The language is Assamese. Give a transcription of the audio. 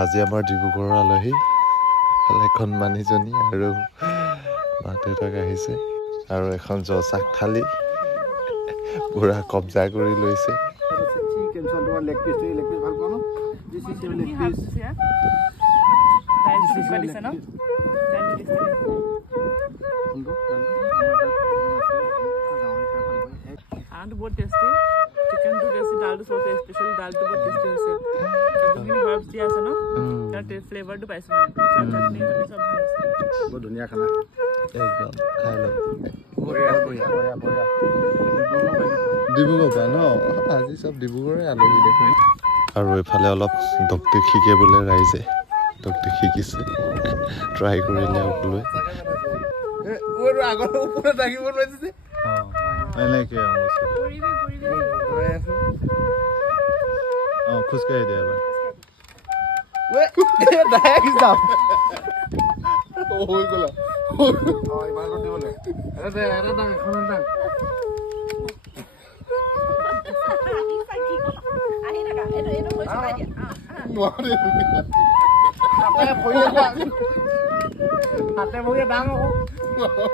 আজি আমাৰ ডিব্ৰুগড়ৰ আলহী এখন মানুহজনী আৰু মা দেউতাক আহিছে আৰু এখন জচাক থালি পুৰা কব্জা কৰি লৈছে And बहुत टेस्टी चिकन तो टेस्टी दाल तो सोचे स्पेशल दाल तो बहुत टेस्टी होसे जोगिनी हर्ब्स दिया আছে না তার ফ্লেভার তো পাইছে মানে চাটনি সব ভালো আছে बहुत दुनिया खाना একদম খাই লওক बढ़िया बढ़िया बढ़िया ডিব্ৰুগড় ন আজি চব ডিব্ৰুগড়ৰে আলহী দেখোন আৰু এইফালে অলপ ডক্টৰ শিকে বোলে ৰাইজে ডক্টৰ শিকিছে ট্ৰাই কৰিলে সকলোৱে ওৰ আগৰ উপৰে থাকিব লৈছে এনেকে অৱস্থা খোজকাঢ়ি দিয়া এবাৰ ডাইৰেক্ট যাম হৈ গ'ল ইমান ৰ'দ দিবলৈ এটা দাং এখন দাং হাতে ভৰিয়ে দাং আকৌ